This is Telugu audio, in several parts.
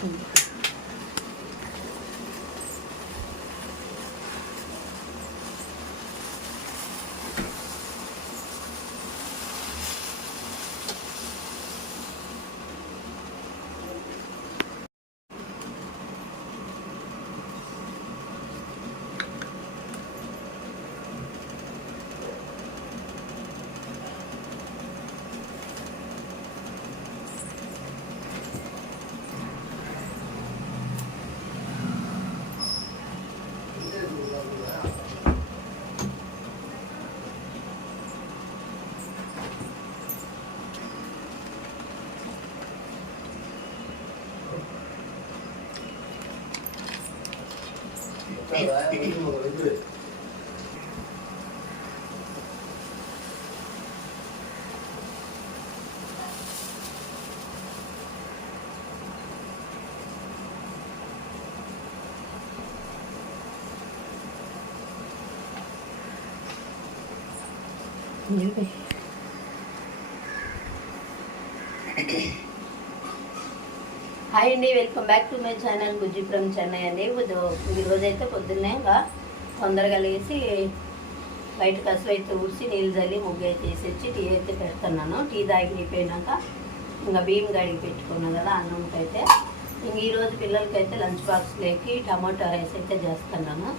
Thank you. nhớ về hi అండి welcome back to my channel Bujji from Chennai అండి. ఈరోజు అయితే పొద్దున్నే ఇంకా తొందరగా లేచి బయట కసు అయితే ఊడ్చి నీళ్ళు చల్లి ముగ్గు అయితే వేసేసి టీ అయితే పెడుతున్నాను. టీ తాగిపోయినాక ఇంకా బియ్యం గడిగి పెట్టుకున్నాను కదా అన్నంకి అయితే ఇంక ఈరోజు పిల్లలకైతే లంచ్ బాక్స్లోకి టమాటో రైస్ అయితే చేస్తున్నాను.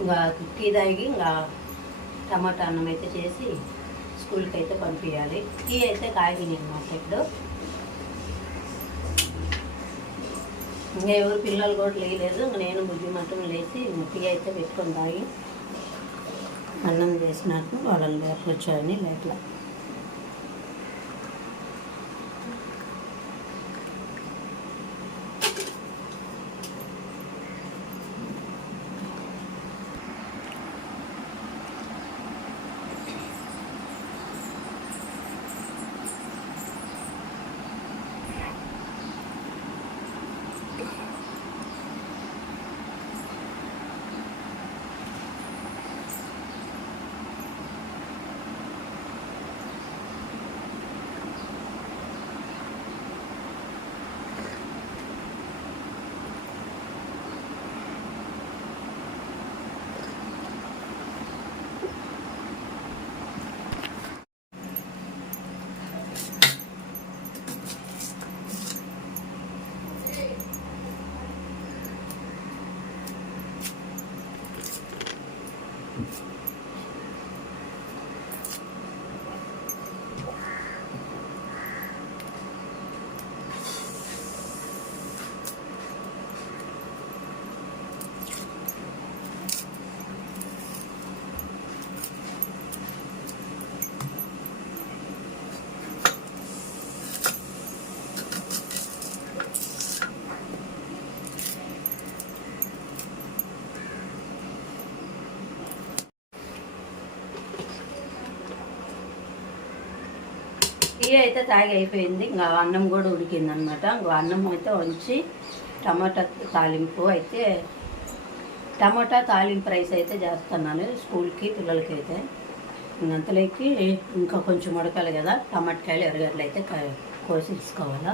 ఇంకా టీ తాగి ఇంకా టమాటా అన్నం అయితే చేసి స్కూల్కి అయితే పంపించాలి టీ అయితే కాగినాయి అన్నమాట ఇప్పుడు ఇంకా ఎవరు పిల్లలు కూడా లేలేదు. నేను బుద్ధి మటం లేచి ఇంక టీ అయితే పెట్టుకొని తాగి అన్నం చేసినట్టు వాళ్ళని లేట్లు వచ్చాయని టీ అయితే తాగి అయిపోయింది ఇంకా అన్నం కూడా ఉడికింది అనమాట ఇంకా అన్నం అయితే వంచి టమాటా తాలింపు అయితే టమాటా తాలింపు రైస్ అయితే చేస్తున్నాను స్కూల్కి పిల్లలకి అయితే ఇంకంతలోకి ఇంకా కొంచెం ఉడకాలి కదా టమాటకాయలు ఎరగడ్డలు అయితే కోసి తీసుకోవాలా.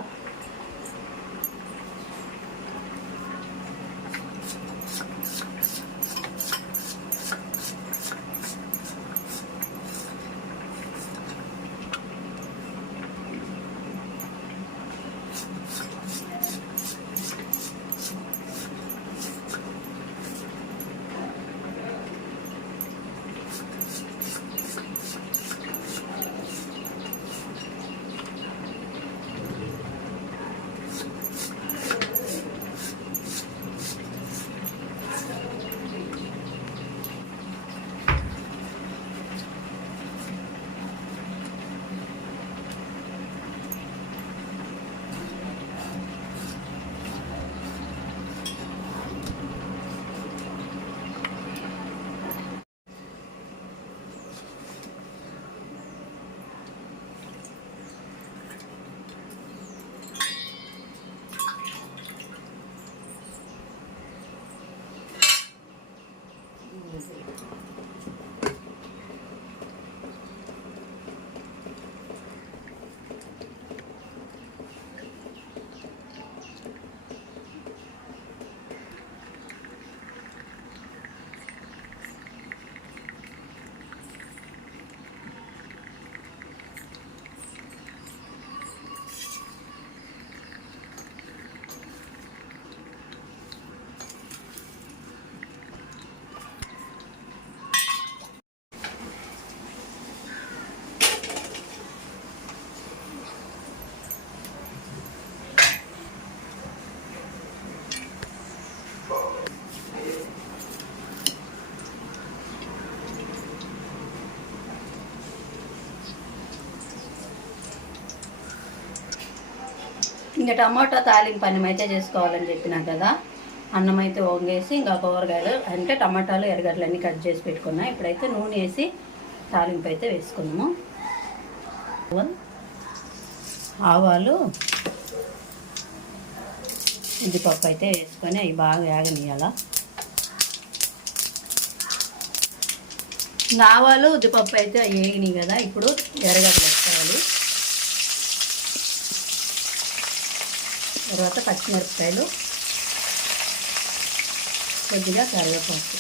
ఇంకా టమాటా తాలింపు అన్నం అయితే చేసుకోవాలని చెప్పినా కదా అన్నం అయితే వంగేసి ఇంకా కూరగాయలు అంటే టమాటాలు ఎరగడ్డలు అన్నీ కట్ చేసి పెట్టుకున్నా. ఇప్పుడైతే నూనె వేసి తాలింపు అయితే వేసుకున్నాము ఆవాలు ఉద్దిపప్పు అయితే వేసుకొని అవి బాగా వేగనియాల ఇంకా ఆవాలు ఉద్దిపప్పు అయితే అవి వేగినాయి కదా ఇప్పుడు ఎర్రగడ్డలు వేసుకోవాలి. తర్వాత పచ్చిమిరపకాయలు కొద్దిగా కరివేపాకు.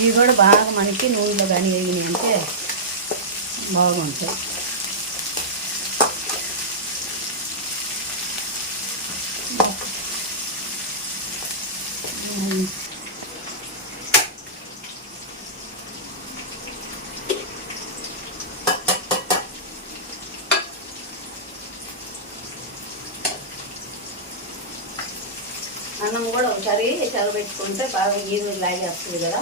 ఇవి కూడా బాగా మనకి నూనెలో కానీ వేగినాయి అంటే బాగుంటాయి. అన్నం పెట్టుకుంటే బాగా ఈరు లాగేస్తుంది కదా.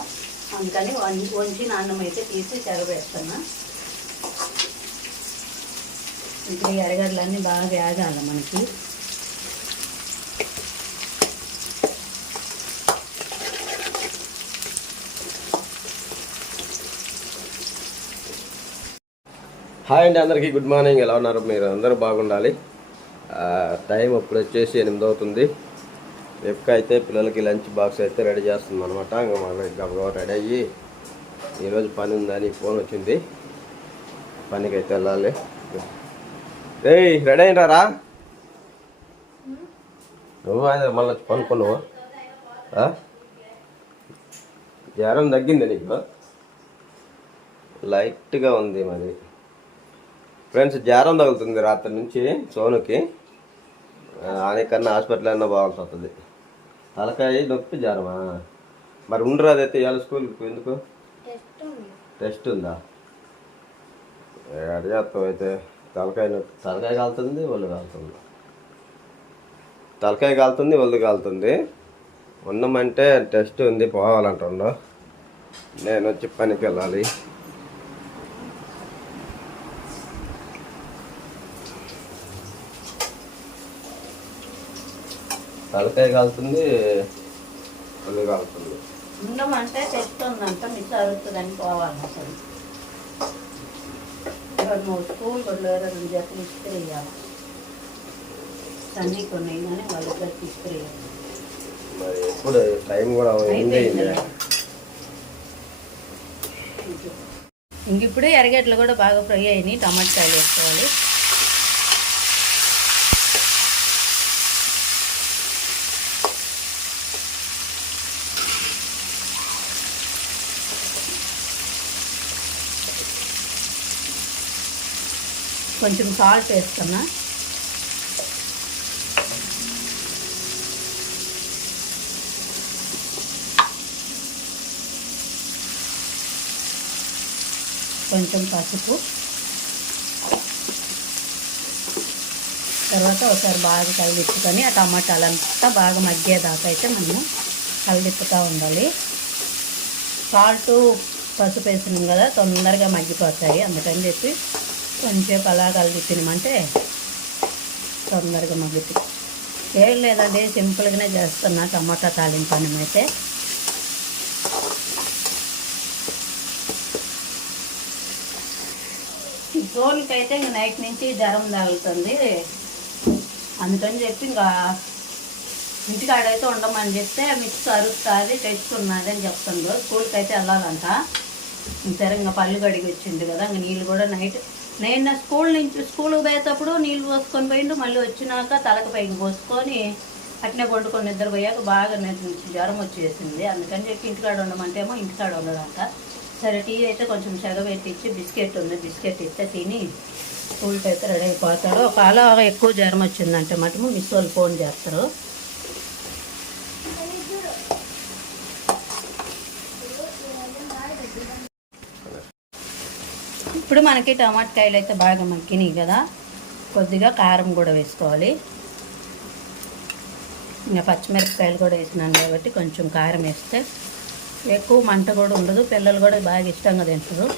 అందుకని వం వంచిన అన్నం అయితే తీసి చెరబెడుతున్నా ఇప్పుడు ఈ ఎరగడ్లన్నీ బాగా వేగాలి మనకి. హాయ్ అండి అందరికీ గుడ్ మార్నింగ్. ఎలా ఉన్నారు మీరు? అందరూ బాగుండాలి. టైం ఇప్పుడు వచ్చేసి ఎనిమిది అవుతుంది. రేపుకి అయితే పిల్లలకి లంచ్ బాక్స్ అయితే రెడీ చేస్తుంది అనమాట ఇంకా మన గబగబా రెడీ అయ్యి ఈరోజు పని ఉందని ఫోన్ వచ్చింది. పనికి అయితే వెళ్ళాలి. రే రెడీ అయినారా? నువ్వు ఆయన మళ్ళీ పనుకున్నావు? జ్వరం తగ్గింది నీకు? లైట్గా ఉంది మరి. ఫ్రెండ్స్ జ్వరం తగులుతుంది రాత్రి నుంచి సోనుకి. దానికన్నా హాస్పిటల్ అయినా పోవాల్సి వస్తుంది. తలకాయ నొప్పి జ్వరమా? మరి ఉండరు అదైతే ఇవాళ స్కూల్కి ఎందుకు? టెస్ట్ ఉందా. ఎడ చేస్తావు అయితే. తలకాయ నొప్పి తలకాయ కాలుతుంది ఒళ్ళు కాలుతుంది. తలకాయ కాలుతుంది ఒళ్ళు కాలుతుంది. ఉన్నామంటే టెస్ట్ ఉంది పోవాలంటుండో. నేను వచ్చి పనికి వెళ్ళాలి. తలకాయ కాలుతుంది. ఒళ్ళు కాలుతుంది. ఉండమంటే అవుతుందని పోవాలి అసలు. స్కూల్ కూడా రెండు జతలు ఇస్త్రీయాలి సన్నీ కొన్ని కానీ వాళ్ళిద్దరికి ఇస్త్రీయాలి మరి ఎప్పుడు టైం కూడా అయింది ఇంక ఇప్పుడే ఎరగట్లు కూడా బాగా ఫ్రై అయినాయి టమాటాలు వేసుకోవాలి. కొంచెం సాల్ట్ వేస్తున్నా. కొంచెం పసుపు. తర్వాత ఒకసారి బాగా కలిదిప్పుకొని ఆ టమాటాలంతా బాగా మగ్గేదాకా అయితే మనము కలిదిప్పుతూ ఉండాలి. సాల్ట్ పసుపు వేసినాం కదా తొందరగా మగ్గిపోతాయి అందుకని చెప్పి కొంచెం అలా కలిదిప్పినామంటే తొందరగా మగ్గుతాయి ఏం లేదండి సింపుల్గానే చేస్తున్నా టమాటా తాలింపు అని అయితే సోనికి అయితే ఇంక నైట్ నుంచి జ్వరం తగులుతుంది. అందుకని చెప్పి ఇంకా ఇంటికాడైతే ఉండమని చెప్తే మిక్స్ అరుస్తుంది తెచ్చుకున్నది అని చెప్తుండ్రు స్కూల్కి అయితే వెళ్ళాలంట. సరే ఇంకా పళ్ళు కడిగి వచ్చింది కదా ఇంకా నీళ్ళు కూడా నైట్ నేను నా స్కూల్ నుంచి స్కూల్కి పోయేటప్పుడు నీళ్ళు పోసుకొని పోయిండు. మళ్ళీ వచ్చినాక తలకు పైకి పోసుకొని అట్నే పండుకొని నిద్ర పోయాక బాగా నిద్ర జ్వరం వచ్చేసింది. అందుకని చెప్పి ఇంటికాడ ఉండమంటేమో ఇంటికాడ ఉండదంట సరే టీ అయితే కొంచెం చెగబెట్టించి బిస్కెట్ ఉంది. బిస్కెట్ ఇస్తే తిని స్కూల్కి అయితే రెడీ అయిపోతాడు ఒకవేళ ఎక్కువ జ్వరం వచ్చిందంటే మటుము మిస్ వాళ్ళు ఫోన్ చేస్తారు. ఇప్పుడు మనకి టమాటకాయలు అయితే బాగా మగ్గినాయి కదా. కొద్దిగా కారం కూడా వేసుకోవాలి. ఇంకా పచ్చిమిరపకాయలు కూడా వేసినాను కాబట్టి కొంచెం కారం వేస్తే ఎక్కువ మంట కూడా ఉండదు. పిల్లలు కూడా బాగా ఇష్టంగా తింటారు.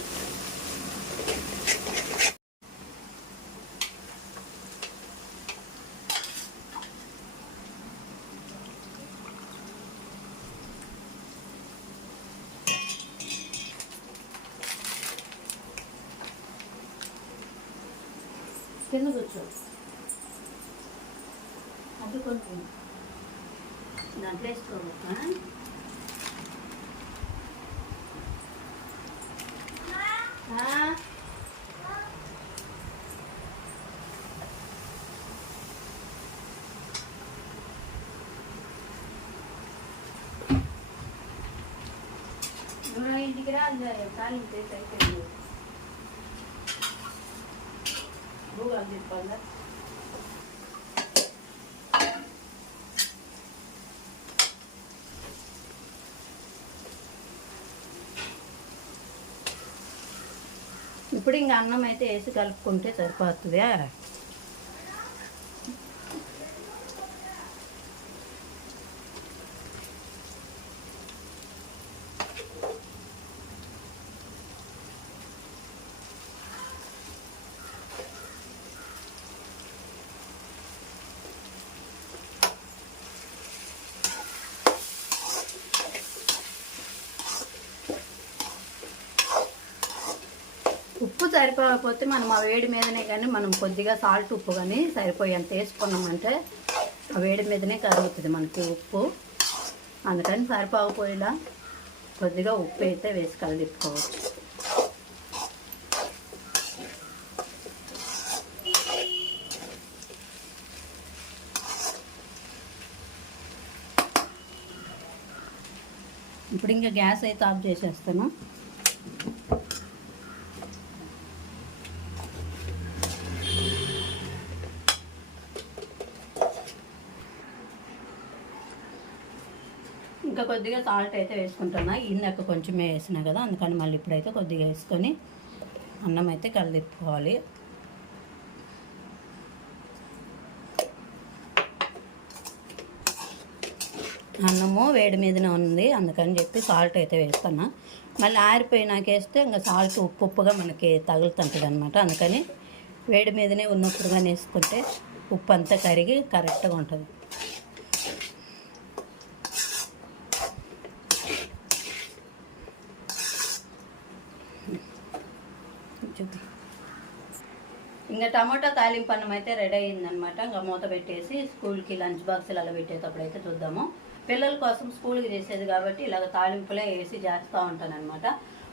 కింద కూర్చో అది కొంచెం దాంట్లో వేసుకోవచ్చా ఆ? నువ్వు ఇంటికి రా తాలింపు చేసి ఇప్పుడు ఇంకా అన్నం అయితే వేసి కలుపుకుంటే సరిపోతుందా ఉప్పు సరిపోకపోతే మనం ఆ వేడి మీదనే కానీ మనం కొద్దిగా సాల్ట్ ఉప్పు కానీ సరిపోయేంత వేసుకున్నామంటే ఆ వేడి మీదనే కరుగుతుంది మనకి ఉప్పు. అందుకని సరిపోకపోయేలా కొద్దిగా ఉప్పు అయితే వేసి కలిదిప్పుకోవచ్చు ఇప్పుడు ఇంకా గ్యాస్ అయితే ఆఫ్ చేసేస్తాను. ఇంకా కొద్దిగా సాల్ట్ అయితే వేసుకుంటున్నా. ఇందాక కొంచెమే వేసినా కదా అందుకని మళ్ళీ ఇప్పుడైతే కొద్దిగా వేసుకొని అన్నం అయితే కలిదిప్పుకోవాలి. అన్నము వేడి మీదనే ఉంది అందుకని చెప్పి సాల్ట్ అయితే వేస్తున్నా. మళ్ళీ ఆరిపోయినాక వేస్తే ఇంకా సాల్ట్ ఉప్పు ఉప్పుగా మనకి తగులుతుంటుంది అనమాట అందుకని వేడి మీదనే ఉన్నప్పుడు కానీ వేసుకుంటే ఉప్పు అంతా కరిగి కరెక్ట్గా ఉంటుంది. చూపి ఇంకా టమాటా తాలింపు అన్నం అయితే రెడీ అయిందనమాట ఇంకా మూత పెట్టేసి స్కూల్కి లంచ్ బాక్సులు అలా పెట్టేటప్పుడు అయితే చూద్దాము. పిల్లల కోసం స్కూల్కి చేసేది కాబట్టి ఇలాగ తాలింపులే వేసి చేస్తూ ఉంటానమాట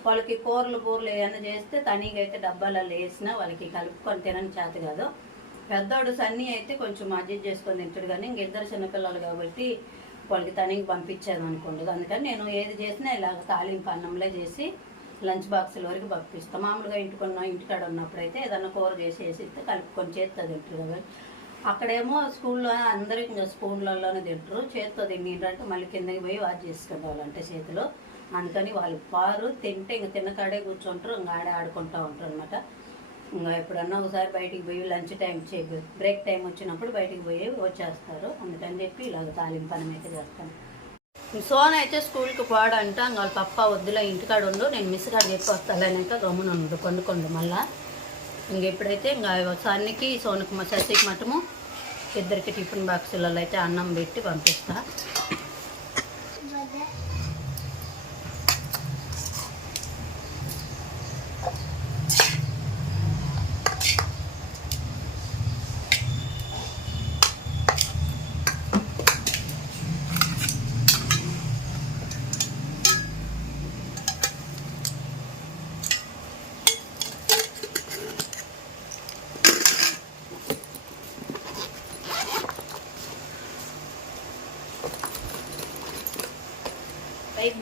వాళ్ళకి కూరలు కూరలు ఏమైనా చేస్తే తనీగా అయితే డబ్బాలలో వేసినా వాళ్ళకి కలుపుకొని తినని చేత కాదు. పెద్దోడు సన్నీ అయితే కొంచెం అడ్జస్ట్ చేసుకొని తింటాడు కానీ ఇంక ఇద్దరు చిన్నపిల్లలు కాబట్టి వాళ్ళకి తనీకి పంపించేది అనుకుంటుంది అందుకని నేను ఏది చేసినా ఇలాగ తాలింపు అన్నంలో చేసి లంచ్ బాక్సుల వరకు పంపిస్తాం. మామూలుగా ఇంటికున్న ఇంటికాడ ఉన్నప్పుడు అయితే ఏదన్నా కూర చేసి ఇస్తే కలుపుకొని చేతితో తింటారు కదా. అక్కడేమో స్కూల్లో అందరూ ఇంకా స్పూన్లలోనే తింటారు. చేతితో అంటే మళ్ళీ కిందకి పోయి వాచ్ చేసుకోవాలంటే చేతిలో. అందుకని వాళ్ళు పారు తింటే ఇంక తిన్నకాడే కూర్చుంటారు ఇంకా ఆడే ఆడుకుంటూ ఉంటారు అనమాట ఇంకా ఎప్పుడన్నా ఒకసారి బయటికి పోయి లంచ్ టైం చే బ్రేక్ టైం వచ్చినప్పుడు బయటికి పోయి వచ్చేస్తారు. అందుకని చెప్పి ఇలాగ తాలింపు పని అయితే చేస్తాను. సోన అయితే స్కూల్కి పోడంట ఇంకా వాళ్ళ పప్ప వద్దులే ఇంటికాడ ఉండు నేను మిస్ కాడ చెప్పి వస్తాలేనాక గమ్మున ఉండు కొండుకోండు మళ్ళా. ఇంక ఎప్పుడైతే ఇంకా సన్నికి సోనుకు మా శశికి మటము ఇద్దరికి టిఫిన్ బాక్సులలో అయితే అన్నం పెట్టి పంపిస్తా.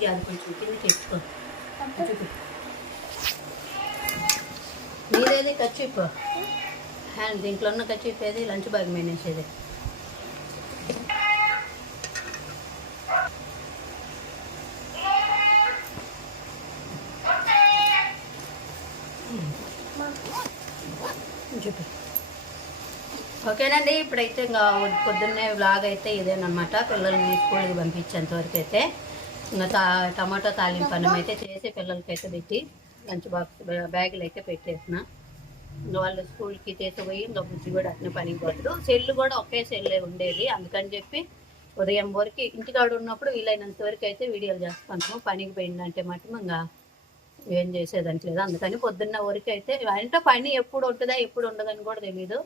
పైకి జాలి కొంచెం కింద తెచ్చుకో చూపి నీదేది కచ్చిప్ హ్యాండ్ దీంట్లో ఉన్న కచ్చిప్ ఏది లంచ్ బ్యాగ్ మేనేసేది చూపి ఓకేనండి ఇప్పుడైతే ఇంకా పొద్దున్నే వ్లాగ్ అయితే ఇదేనమాట పిల్లల్ని స్కూల్కి పంపించేంత వరకు అయితే ఇంకా తా టమాటో తాలింపు అన్నం అయితే చేసి పిల్లలకి అయితే పెట్టి లంచ్ బాక్స్ బ్యాగులు అయితే పెట్టేసిన. వాళ్ళు స్కూల్కి తీసుకుపోయి ఇంకా బుజ్జి కూడా అట్నే పనికి పోతాడు. సెల్లు కూడా ఒకే సెల్లే ఉండేది. అందుకని చెప్పి ఉదయం వరకు ఇంటికాడ ఉన్నప్పుడు వీలైనంత వరకు అయితే వీడియోలు చేస్తాను. పనికి పోయిందంటే మటం ఇంకా ఏం చేసేదానికి లేదు. అందుకని పొద్దున్న వరకు అయితే అంటే పని ఎప్పుడు ఉంటుందా ఎప్పుడు ఉండదని కూడా తెలియదు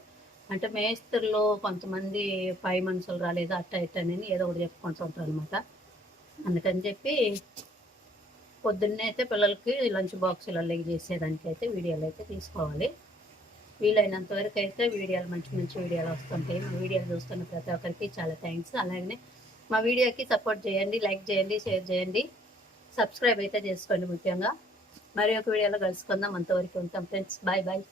అంటే మేస్త్రులు కొంతమంది పై మనుషులు రాలేదు అట్ట ఇట్టని ఏదో ఒకటి చెప్పుకుంటూ ఉంటారు అనమాట అందుకని చెప్పి పొద్దున్నే అయితే పిల్లలకి లంచ్ బాక్సులలో చేసేదానికి అయితే వీడియోలు అయితే తీసుకోవాలి. వీలైనంత వరకు అయితే వీడియోలు మంచి మంచి వీడియోలు వస్తుంటాయి. మా వీడియోలు చూస్తున్న ప్రతి ఒక్కరికి చాలా థ్యాంక్స్ అలాగనే మా వీడియోకి సపోర్ట్ చేయండి లైక్ చేయండి షేర్ చేయండి. సబ్స్క్రైబ్ అయితే చేసుకోండి ముఖ్యంగా. మరి ఒక వీడియోలో కలుసుకుందాం. అంతవరకు ఉంటాం ఫ్రెండ్స్ బాయ్ బాయ్